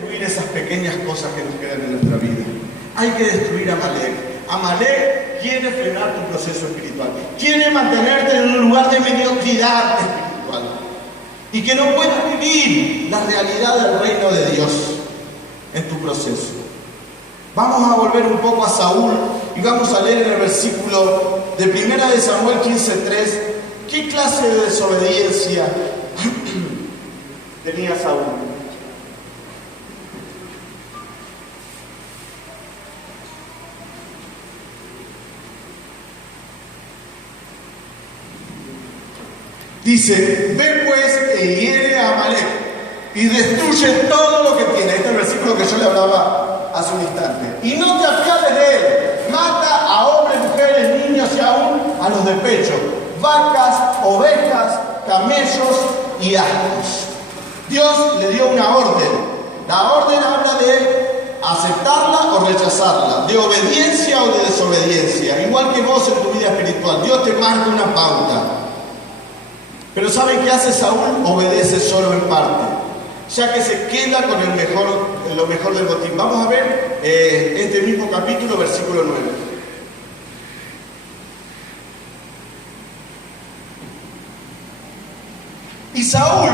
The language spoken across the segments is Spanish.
destruir esas pequeñas cosas que nos quedan en nuestra vida. Hay que destruir a Amalek. Amalek quiere frenar tu proceso espiritual. Quiere mantenerte en un lugar de mediocridad espiritual. Y que no puedas vivir la realidad del reino de Dios en tu proceso. Vamos a volver un poco a Saúl y vamos a leer en el versículo de 1 de Samuel 15:3 qué clase de desobediencia tenía Saúl. Dice: ve pues e hiere a Amalek y destruye todo lo que tiene. Este es el versículo que yo le hablaba hace un instante. Y no te apiades de él. Mata a hombres, mujeres, niños y aún a los de pecho, vacas, ovejas, camellos y asnos. Dios le dio una orden. La orden habla de aceptarla o rechazarla, de obediencia o de desobediencia. Igual que vos en tu vida espiritual, Dios te marca una pauta. Pero ¿saben qué hace Saúl? Obedece solo en parte, ya que se queda con lo mejor del botín. Vamos a ver este mismo capítulo, versículo 9. Y Saúl,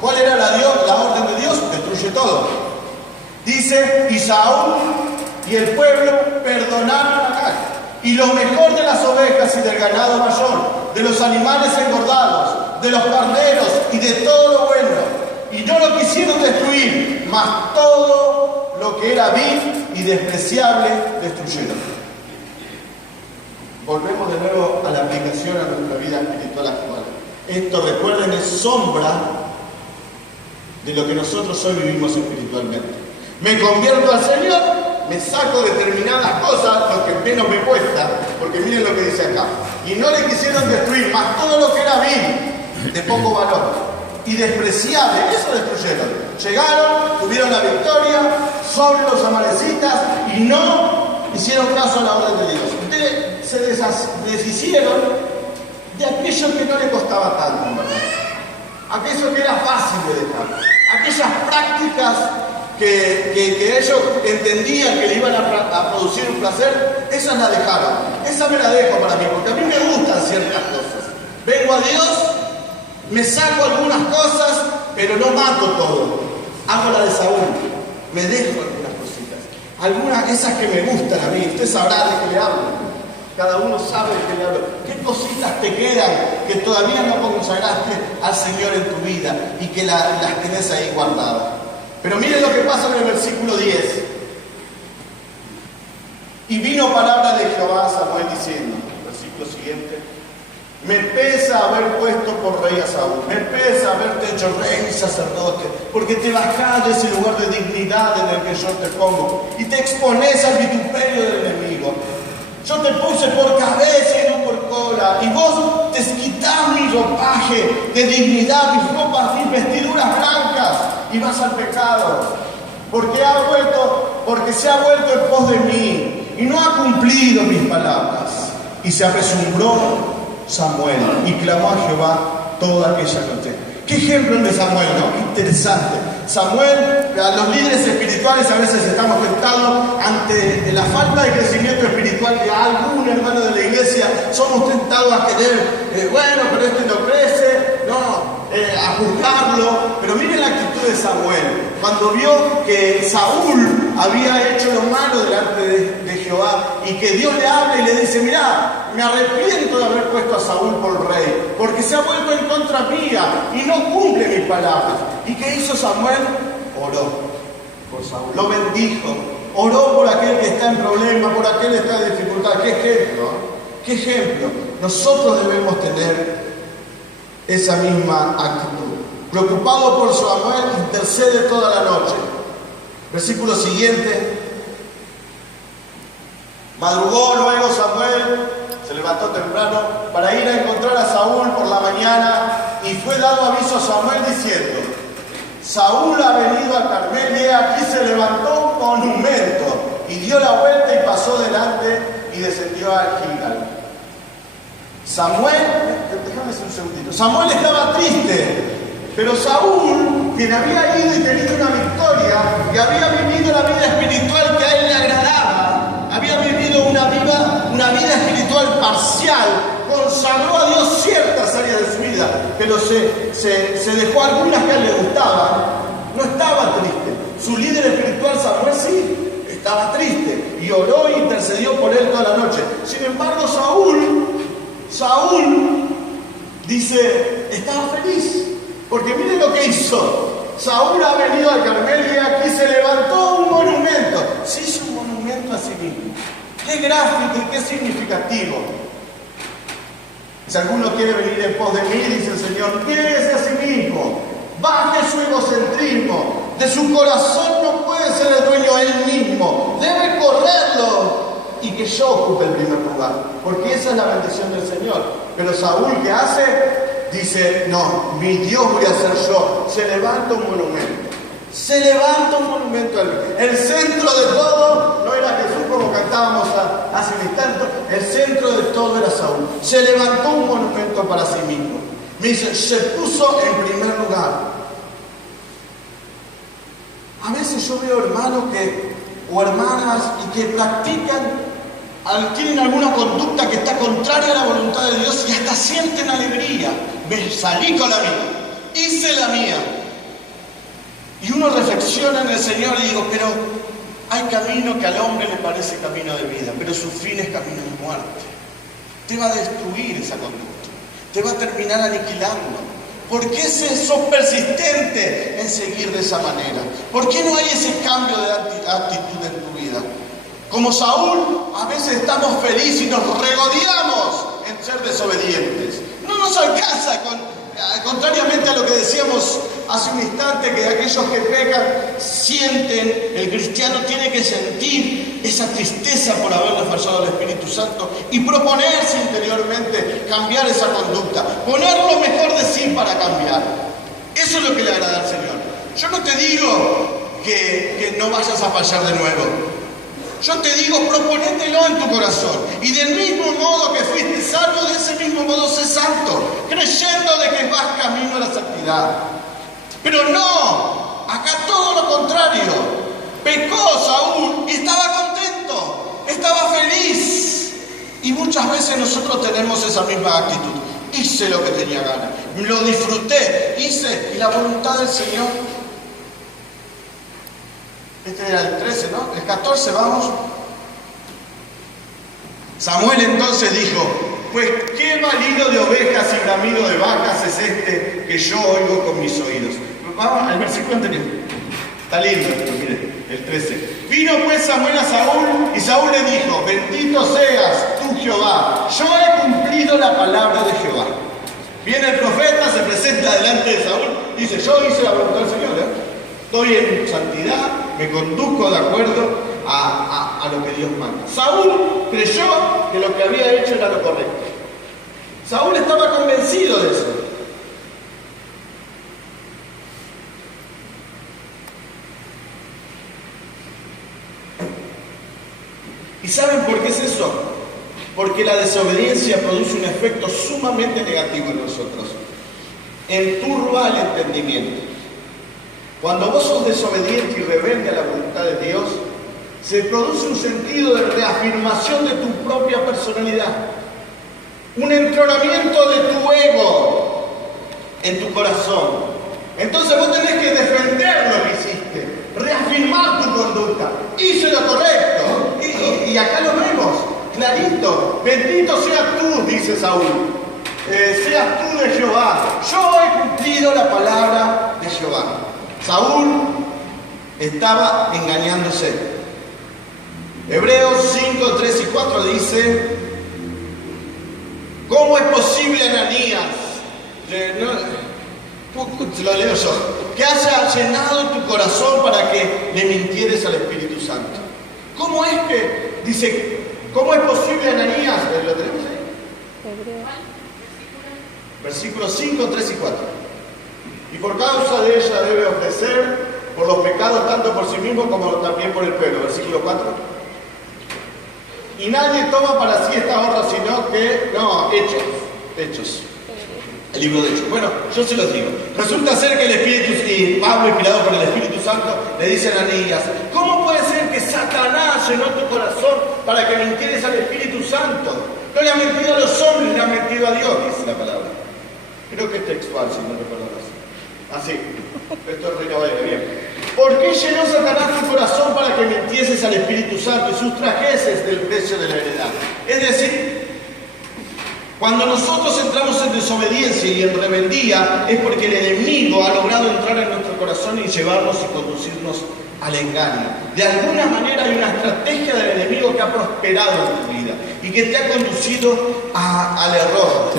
¿cuál era la orden de Dios? Destruye todo. Dice: y Saúl y el pueblo perdonaron a Agag, y lo mejor de las ovejas y del ganado mayor, de los animales engordados, de los carneros y de todo lo bueno, y no lo quisieron destruir, mas todo lo que era vil y despreciable destruyeron. Volvemos de nuevo a la aplicación a nuestra vida espiritual actual. Esto, recuerden, es sombra de lo que nosotros hoy vivimos espiritualmente. Me convierto al Señor, me saco determinadas cosas, lo que menos me cuesta, porque miren lo que dice acá. Y no le quisieron destruir, más todo lo que era vil, de poco valor y despreciable, eso destruyeron. Llegaron, tuvieron la victoria sobre los amalecitas y no hicieron caso a la orden de Dios. Se deshicieron de aquello que no le costaba tanto, ¿verdad? Aquello que era fácil de dejar, aquellas prácticas que ellos entendían que le iban a producir un placer, esas las dejaron. Esa me la dejo para mí, porque a mí me gustan ciertas cosas. Vengo a Dios, me saco algunas cosas, pero no mato todo. Hago la de Saúl, me dejo algunas cositas. Algunas, esas que me gustan a mí, usted sabrá de qué le hablo. Cada uno sabe de qué le hablo. ¿Qué cositas te quedan que todavía no consagraste al Señor en tu vida y que las tenés ahí guardadas? Pero miren lo que pasa en el versículo 10. Y vino palabra de Jehová a Samuel diciendo, versículo siguiente: me pesa haber puesto por rey a Saúl, me pesa haberte hecho rey y sacerdote, porque te bajás de ese lugar de dignidad en el que yo te pongo y te expones al vituperio del enemigo. Yo te puse por cabeza y no por cola, y vos te quitas mi ropaje de dignidad, mis ropas, mis vestiduras blancas, y vas al pecado, porque se ha vuelto en pos de mí, y no ha cumplido mis palabras. Y se apresuró Samuel, y clamó a Jehová toda aquella noche. Qué ejemplo el de Samuel, ¿no? Qué interesante. Samuel, a los líderes espirituales a veces estamos tentados ante la falta de crecimiento espiritual de algún hermano de la iglesia, somos tentados a querer, bueno, pero este no crece, a juzgarlo. Pero miren la actitud de Samuel, cuando vio que Saúl había hecho lo malo delante de Jehová y que Dios le habla y le dice: mirá, me arrepiento de haber puesto a Saúl por rey, porque se ha vuelto en contra mía y no cumple mis palabras. ¿Y qué hizo Samuel? Oró por Saúl, lo bendijo, oró por aquel que está en problema, por aquel que está en dificultad. ¿Qué ejemplo? ¿Qué ejemplo? Nosotros debemos tener esa misma actitud. Preocupado por Samuel, intercede toda la noche. Versículo siguiente: madrugó luego Samuel, se levantó temprano para ir a encontrar a Saúl por la mañana, y fue dado aviso a Samuel diciendo: Saúl ha venido a Carmel, y aquí se levantó con un mento, y dio la vuelta y pasó delante y descendió a Gilgal. Samuel, déjame un segundito. Samuel estaba triste, pero Saúl, quien había ido y tenido una victoria, se dejó algunas que a él le gustaban, no estaba triste. Su líder espiritual Samuel sí, estaba triste y oró e intercedió por él toda la noche. Sin embargo, Saúl dice, estaba feliz, porque miren lo que hizo. Saúl ha venido al Carmelo y aquí se levantó un monumento. Se hizo un monumento a sí mismo. Qué gráfico y qué significativo. Si alguno quiere venir en pos de mí, dice el Señor, niéguese a sí mismo, baje su egocentrismo. De su corazón no puede ser el dueño él mismo, debe correrlo y que yo ocupe el primer lugar, porque esa es la bendición del Señor. Pero Saúl, ¿qué hace? Dice, no, mi Dios voy a ser yo. Se levanta un monumento. Se levanta un monumento a él. El centro de todo no era Jesús como cantábamos hace un instante. El centro de todo era Saúl. Se levantó un monumento para sí mismo. Me dice, se puso en primer lugar. A veces yo veo hermanos o hermanas y que tienen alguna conducta que está contraria a la voluntad de Dios y hasta sienten alegría. Me salí con la mía, hice la mía. Y uno reflexiona en el Señor y digo, pero hay camino que al hombre le parece camino de vida, pero su fin es camino de muerte. Te va a destruir esa conducta, te va a terminar aniquilando. ¿Por qué sos persistente en seguir de esa manera? ¿Por qué no hay ese cambio de actitud en tu vida? Como Saúl, a veces estamos felices y nos regodeamos en ser desobedientes. No nos alcanza, contrariamente a lo que decíamos hace un instante, que aquellos que pecan sienten, el cristiano tiene que sentir esa tristeza por haberle fallado al Espíritu Santo y proponerse interiormente cambiar esa conducta, poner lo mejor de sí para cambiar. Eso es lo que le agrada al Señor. Yo no te digo que no vayas a fallar de nuevo. Yo te digo, proponételo en tu corazón. Y del mismo modo que fuiste salvo, de ese mismo modo sé santo, creyendo de que vas camino a la santidad. Pero no, acá todo lo contrario. Pecó Saúl y estaba contento, estaba feliz. Y muchas veces nosotros tenemos esa misma actitud. Hice lo que tenía ganas, lo disfruté, hice, y la voluntad del Señor. Este era el 13, ¿no? El 14, vamos. Samuel entonces dijo, pues qué balido de ovejas y bramido de vacas es este que yo oigo con mis oídos. Vamos al versículo anterior. Está lindo esto, miren, el 13. Vino pues Samuel a Saúl y Saúl le dijo, bendito seas tú Jehová, yo he cumplido la palabra de Jehová. Viene el profeta, se presenta delante de Saúl, dice, yo hice la voluntad del Señor, estoy en santidad, me conduzco de acuerdo a lo que Dios manda. Saúl creyó que lo que había hecho era lo correcto. Saúl estaba convencido de eso. ¿Y saben por qué es eso? Porque la desobediencia produce un efecto sumamente negativo en nosotros. Enturba el entendimiento. Cuando vos sos desobediente y rebelde a la voluntad de Dios, se produce un sentido de reafirmación de tu propia personalidad. Un entronamiento de tu ego en tu corazón. Entonces vos tenés que defender lo que hiciste, reafirmar tu conducta. Hice lo correcto. Y acá lo vemos, clarito. Bendito seas tú, dice Saúl. Seas tú de Jehová. Yo he cumplido la palabra de Jehová. Saúl estaba engañándose. Hebreos 5, 3 y 4 dice, ¿cómo es posible, Ananías? Lo leo yo. Que haya llenado tu corazón para que le mintieres al Espíritu Santo. ¿Cómo es que, dice, cómo es posible, Ananías? ¿Lo tenemos ahí? Versículos 5, 3 y 4. Y por causa de ella debe ofrecer por los pecados tanto por sí mismo como también por el pueblo. Versículo 4. Y nadie toma para sí esta honra, sino que, Hechos. El libro de Hechos. Bueno, yo se los digo. Resulta ser que el Espíritu, y Pablo, inspirado por el Espíritu Santo, le dice a Ananías, ¿cómo puede ser que Satanás llenó tu corazón para que mintieres al Espíritu Santo? No le ha mentido a los hombres, le ha mentido a Dios, dice la palabra. Creo que es textual, si no recuerdo así. Así. Esto es Reina Valera, bien. ¿Por qué llenó Satanás tu corazón para que mintieses al Espíritu Santo y sustrajeses del precio de la heredad? Es decir, cuando nosotros entramos en desobediencia y en rebeldía, es porque el enemigo ha logrado entrar en nuestro corazón y llevarnos y conducirnos al engaño. De alguna manera hay una estrategia del enemigo que ha prosperado en tu vida y que te ha conducido al error.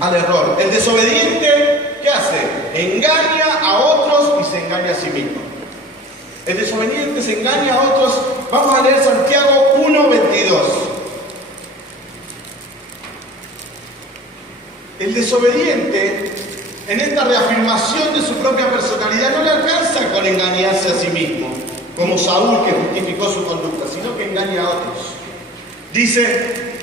Al error. El desobediente, ¿qué hace? Engaña a otros y se engaña a sí mismo. El desobediente se engaña a otros. Vamos a leer Santiago 1:22. El desobediente, en esta reafirmación de su propia personalidad, no le alcanza con engañarse a sí mismo, como Saúl, que justificó su conducta, sino que engaña a otros. Dice: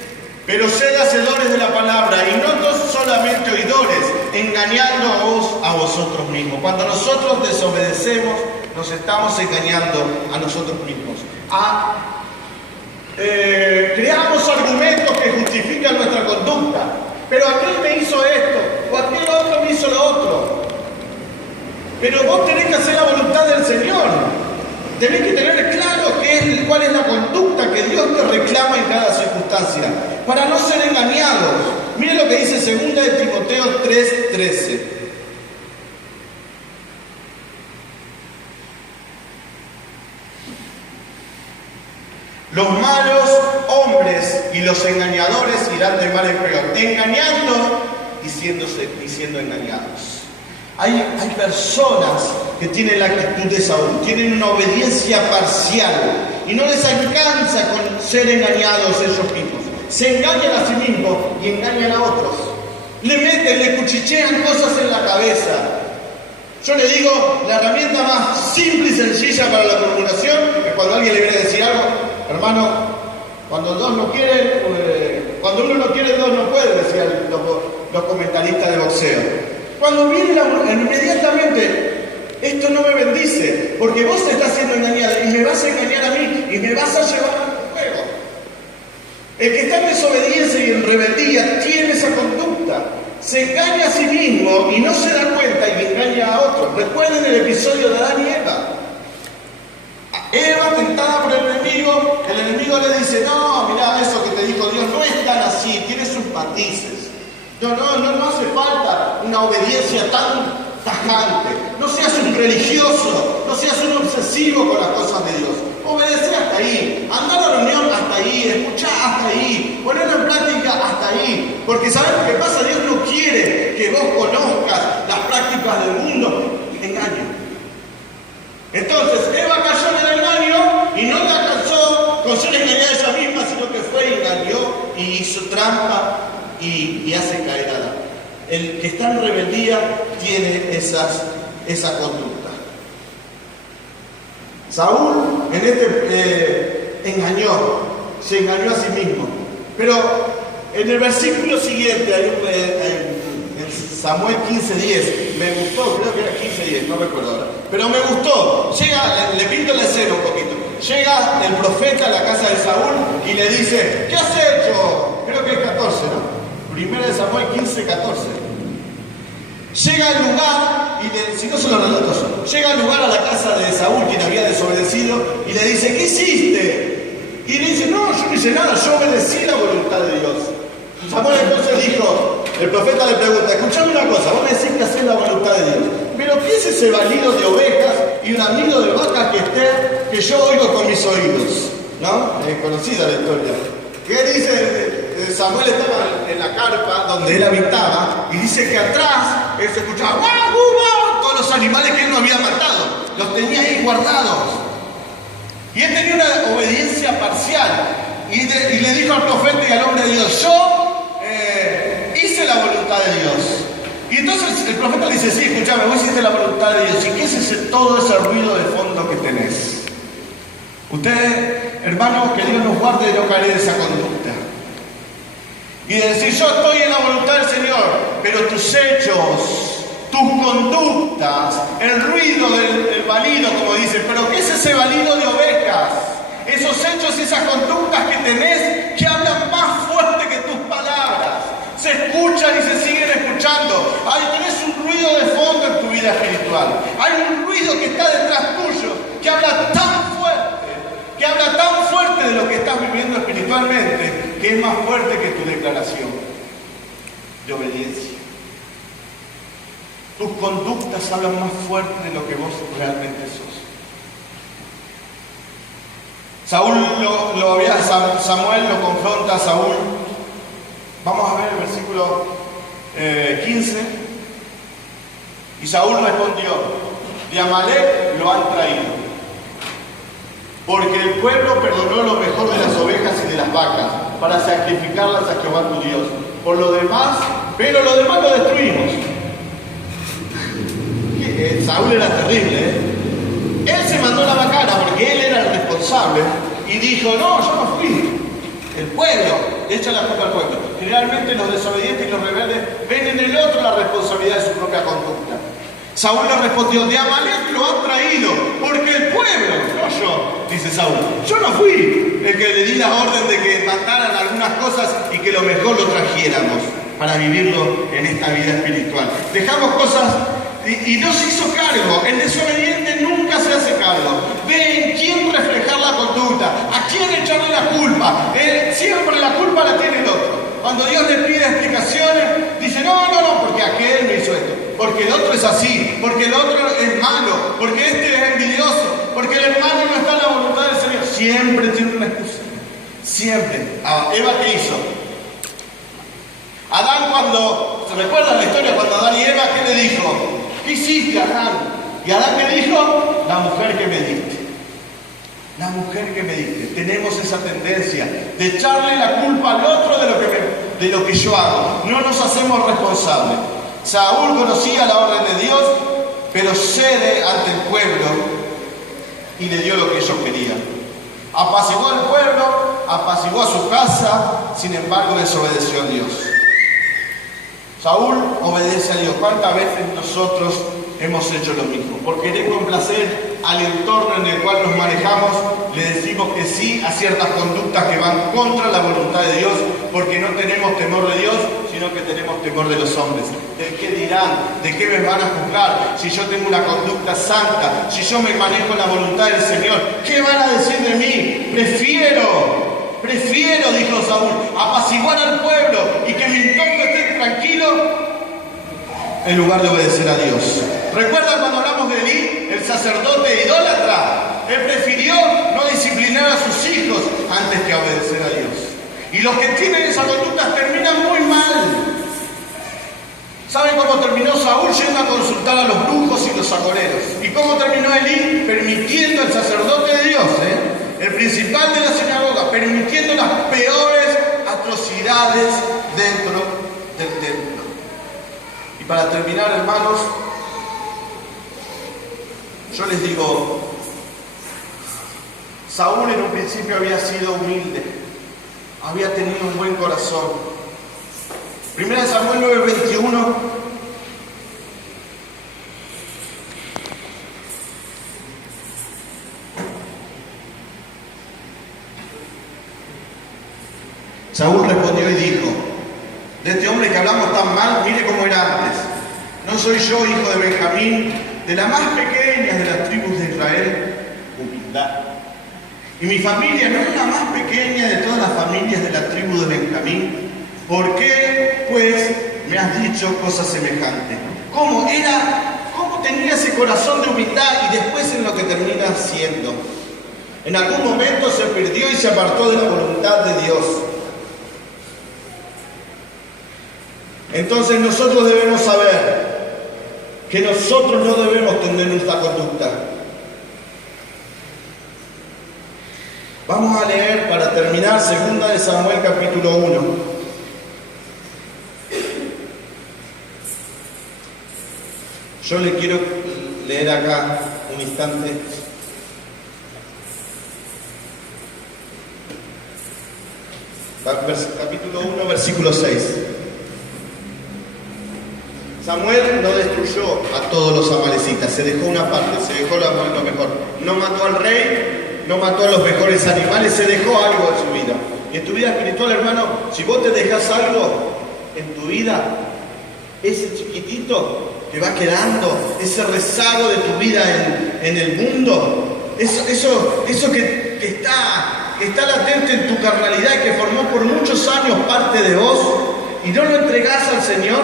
pero sed hacedores de la palabra y no solamente oidores, engañándoos a vosotros mismos. Cuando nosotros desobedecemos, nos estamos engañando a nosotros mismos. Creamos argumentos que justifican nuestra conducta. Pero aquel me hizo esto, o aquel otro me hizo lo otro. Pero vos tenés que hacer la voluntad del Señor. Tenés que tener claro cuál es la conducta que Dios te reclama en cada circunstancia, para no ser engañados. Miren lo que dice 2 de Timoteo 3:13. Los malos hombres y los engañadores irán de mal en peor, engañando y siendo engañados. Hay personas que tienen la actitud de Saúl, tienen una obediencia parcial y no les alcanza con ser engañados ellos mismos. Se engañan a sí mismos y engañan a otros. Le meten, le cuchichean cosas en la cabeza. Yo le digo, la herramienta más simple y sencilla para la murmuración es cuando alguien le viene a decir algo: hermano, cuando uno no quiere, dos no puede, decían los comentaristas de boxeo. Cuando viene inmediatamente, esto no me bendice, porque vos te estás siendo engañada y me vas a engañar a mí y me vas a llevar al fuego. El que está en desobediencia y en rebeldía tiene esa conducta. Se engaña a sí mismo y no se da cuenta y engaña a otros. Recuerden el episodio de Adán y Eva. Eva, tentada por el enemigo le dice: no, mirá, eso que te dijo Dios no es tan así, tiene sus matices. No hace falta una obediencia tan tajante. No seas un religioso, no seas un obsesivo con las cosas de Dios. Obedece hasta ahí, anda a la reunión hasta ahí, escuchá hasta ahí, ponerlo en práctica hasta ahí. Porque ¿sabes lo que pasa? Dios no quiere que vos conozcas las prácticas del mundo. Engaño. Entonces, Eva cayó en el engaño y no le alcanzó con ser engañada ella misma, sino que fue y engañó y hizo trampa y hace caer a Adán. El que está en rebeldía tiene esa conducta. Saúl se engañó a sí mismo. Pero en el versículo siguiente, en Samuel 15:10, me gustó, creo que era 15:10, no recuerdo ahora, pero me gustó. Le pinto la escena un poquito. Llega el profeta a la casa de Saúl y le dice: ¿qué has hecho? Creo que es 14, ¿no? Primera de Samuel 15:14. Llega al lugar, si no se lo relato yo, llega al lugar a la casa de Saúl, quien había desobedecido, y le dice: ¿qué hiciste? Y le dice: no, yo no hice nada, yo obedecí la voluntad de Dios. Samuel entonces dijo, el profeta le pregunta: escuchame una cosa, vos me decís que hacés la voluntad de Dios, pero ¿qué es ese balido de ovejas y un amigo de vacas que yo oigo con mis oídos? ¿No? Es conocida la historia. ¿Qué dice? Samuel estaba en la carpa donde él habitaba y dice que atrás él se escuchaba ¡guau, guau! Todos los animales que él no había matado, los tenía ahí guardados. Y él tenía una obediencia parcial y le dijo al profeta y al hombre de Dios: yo hice la voluntad de Dios. Y entonces el profeta le dice: sí, escúchame, vos hiciste la voluntad de Dios. ¿Y qué es todo ese ruido de fondo que tenés? Ustedes, hermanos, que Dios nos guarde de no caer en esa conducta. Y de decir: yo estoy en la voluntad del Señor, pero tus hechos, tus conductas, el ruido del balido, como dicen. ¿Pero qué es ese balido de ovejas? Esos hechos, esas conductas que tenés, que hablan más fuerte que tus palabras. Se escuchan y se siguen escuchando. Ay, tenés un ruido de fondo en tu vida. vida espiritual. Hay un ruido que está detrás tuyo, que habla tan fuerte de lo que estás viviendo espiritualmente, que es más fuerte que tu declaración de obediencia. Tus conductas hablan más fuerte de lo que vos realmente sos. Samuel lo confronta a Saúl. Vamos a ver el versículo 15. Y Saúl respondió: de Amalek lo han traído, porque el pueblo perdonó lo mejor de las ovejas y de las vacas para sacrificarlas a Jehová tu Dios. Pero lo demás lo destruimos. Saúl era terrible, Él se mandó la macana porque él era el responsable y dijo: no, yo no fui. El pueblo echa la culpa al pueblo. Generalmente los desobedientes y los rebeldes ven en el otro la responsabilidad de su propia conducta. Saúl le respondió: de Amalek lo han traído, porque el pueblo, no yo, dice Saúl. Yo no fui el que le di la orden de que mataran algunas cosas y que lo mejor lo trajéramos para vivirlo en esta vida espiritual. Dejamos cosas y no se hizo cargo. El desobediente nunca se hace cargo. Ve en quién reflejar la conducta, a quién echarle la culpa. Siempre la culpa la tiene el otro. Cuando Dios le pide explicaciones, dice: no, porque aquel me hizo esto, porque el otro es así, porque el otro es malo, porque este es envidioso, porque el hermano no está en la voluntad del Señor. Siempre tiene una excusa. Siempre. Eva, ¿qué hizo? Adán, ¿se recuerdan la historia cuando Adán y Eva, qué le dijo? ¿Qué hiciste, Adán? Y Adán, ¿qué dijo? La mujer que me diste. La mujer que me diste. Tenemos esa tendencia de echarle la culpa al otro de lo que yo hago. No nos hacemos responsables. Saúl conocía la orden de Dios, pero cede ante el pueblo y le dio lo que ellos querían. Apaciguó al pueblo, apaciguó a su casa, sin embargo desobedeció a Dios. Saúl obedece a Dios. ¿Cuántas veces nosotros hemos hecho lo mismo? Por querer complacer al entorno en el cual nos manejamos, le decimos que sí a ciertas conductas que van contra la voluntad de Dios, porque no tenemos temor de Dios, sino que tenemos temor de los hombres. ¿De qué dirán? ¿De qué me van a juzgar? Si yo tengo una conducta santa, si yo me manejo en la voluntad del Señor, ¿qué van a decir de mí? Prefiero, dijo Saúl, apaciguar al pueblo y que mi entorno esté tranquilo en lugar de obedecer a Dios. ¿Recuerdan cuando hablamos de Elí, el sacerdote idólatra? Él prefirió no disciplinar a sus hijos antes que obedecer a Dios. Y los que tienen esas conductas terminan muy mal. ¿Saben cómo terminó Saúl? Yendo a consultar a los brujos y los agoreros. ¿Y cómo terminó Elí? Permitiendo al sacerdote de Dios, el principal de la sinagoga, permitiendo las peores atrocidades dentro del templo. Y para terminar, hermanos, yo les digo, Saúl en un principio había sido humilde, había tenido un buen corazón. 1 Samuel 9:21. Saúl respondió y dijo: de este hombre que hablamos tan mal, mire cómo era antes. ¿No soy yo hijo de Benjamín, de las más pequeñas de las tribus de Israel? Humildad. Y mi familia no es la más pequeña de todas las familias de la tribu de Benjamín. ¿Por qué, pues, me has dicho cosas semejantes? ¿Cómo tenía ese corazón de humildad y después en lo que termina siendo? En algún momento se perdió y se apartó de la voluntad de Dios. Entonces nosotros debemos saber que nosotros no debemos tener nuestra conducta. Vamos a leer para terminar 2 Samuel capítulo 1. Yo le quiero leer acá un instante. Capítulo 1, versículo 6. Samuel no destruyó a todos los amalecitas, se dejó una parte, se dejó lo mejor. No mató al rey, no mató a los mejores animales, se dejó algo en su vida. Y en tu vida espiritual, hermano, si vos te dejás algo en tu vida, ese chiquitito te va quedando, ese rezago de tu vida en el mundo, eso que está latente en tu carnalidad y que formó por muchos años parte de vos y no lo entregás al Señor,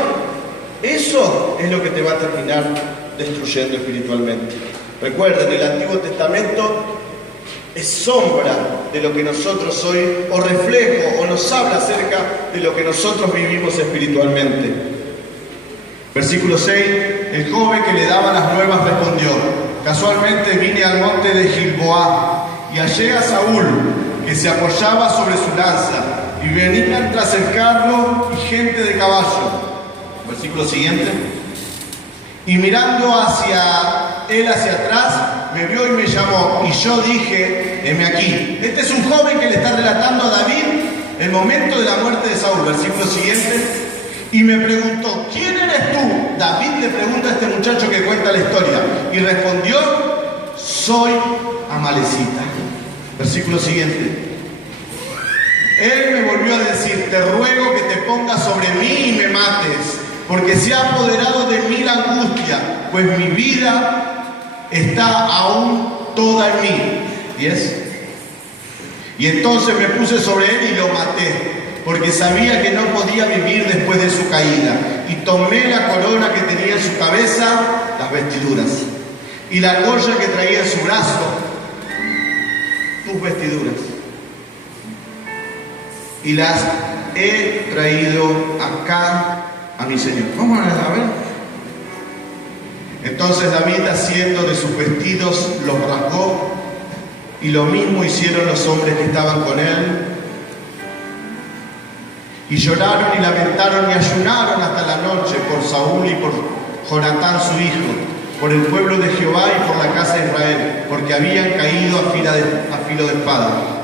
eso es lo que te va a terminar destruyendo espiritualmente. Recuerden, el Antiguo Testamento es sombra de lo que nosotros hoy, o reflejo, o nos habla acerca de lo que nosotros vivimos espiritualmente. Versículo 6, el joven que le daba las nuevas respondió: casualmente vine al monte de Gilboa y hallé a Saúl, que se apoyaba sobre su lanza, y venían tras el carro y gente de caballo. Versículo siguiente. Y mirando hacia atrás, me vio y me llamó, y yo dije: heme aquí. Este es un joven que le está relatando a David el momento de la muerte de Saúl. Versículo siguiente. Y me preguntó: ¿quién eres tú? David le pregunta a este muchacho que cuenta la historia, y respondió: soy amalecita. Versículo siguiente. Él me volvió a decir: te ruego que te pongas sobre mí y me mates, porque se ha apoderado de mí la angustia, pues mi vida está aún toda en mí. 10. Y entonces me puse sobre él y lo maté, porque sabía que no podía vivir después de su caída. Y tomé la corona que tenía en su cabeza, las vestiduras, y la argolla que traía en su brazo, tus vestiduras, y las he traído acá a mi Señor. Vamos a ver. Entonces David, haciendo de sus vestidos, los rasgó, y lo mismo hicieron los hombres que estaban con él. Y lloraron y lamentaron y ayunaron hasta la noche por Saúl y por Jonatán su hijo, por el pueblo de Jehová y por la casa de Israel, porque habían caído a filo de espada.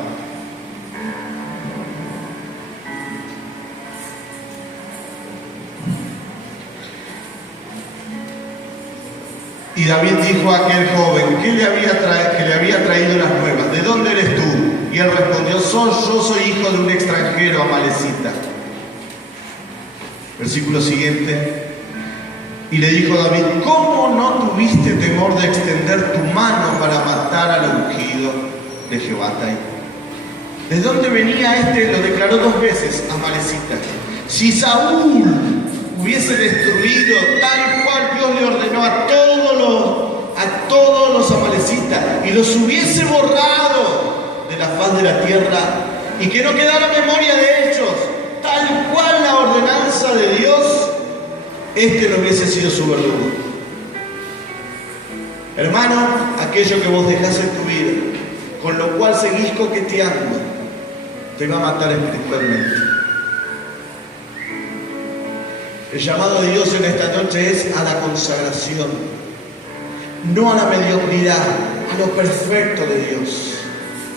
Y David dijo a aquel joven que le había traído las nuevas: ¿de dónde eres tú? Y él respondió: yo soy hijo de un extranjero amalecita. Versículo siguiente. Y le dijo David: ¿cómo no tuviste temor de extender tu mano para matar al ungido de Jehová? ¿De dónde venía este? Lo declaró 2 veces: amalecita. Si Saúl hubiese destruido tal cual Dios le ordenó a todos los amalecitas, y los hubiese borrado de la faz de la tierra, y que no quedara memoria de ellos, tal cual la ordenanza de Dios, este no hubiese sido su verdugo. Hermano, aquello que vos dejás en tu vida, con lo cual seguís coqueteando, te va a matar espiritualmente. El llamado de Dios en esta noche es a la consagración, no a la mediocridad, a lo perfecto de Dios,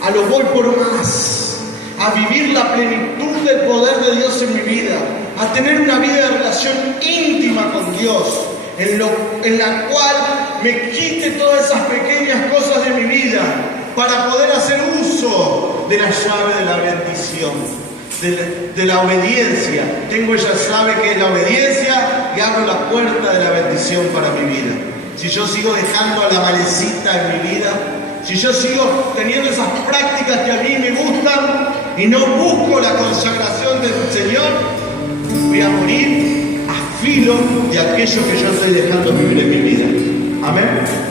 a lo voy por más, a vivir la plenitud del poder de Dios en mi vida, a tener una vida de relación íntima con Dios, en la cual me quite todas esas pequeñas cosas de mi vida para poder hacer uso de la llave de la bendición. De la obediencia. Tengo ella sabe que es la obediencia, y abro la puerta de la bendición para mi vida. Si yo sigo dejando a la amalecita en mi vida, si yo sigo teniendo esas prácticas que a mí me gustan y no busco la consagración del Señor, voy a morir a filo de aquello que yo estoy dejando vivir en mi vida. Amén.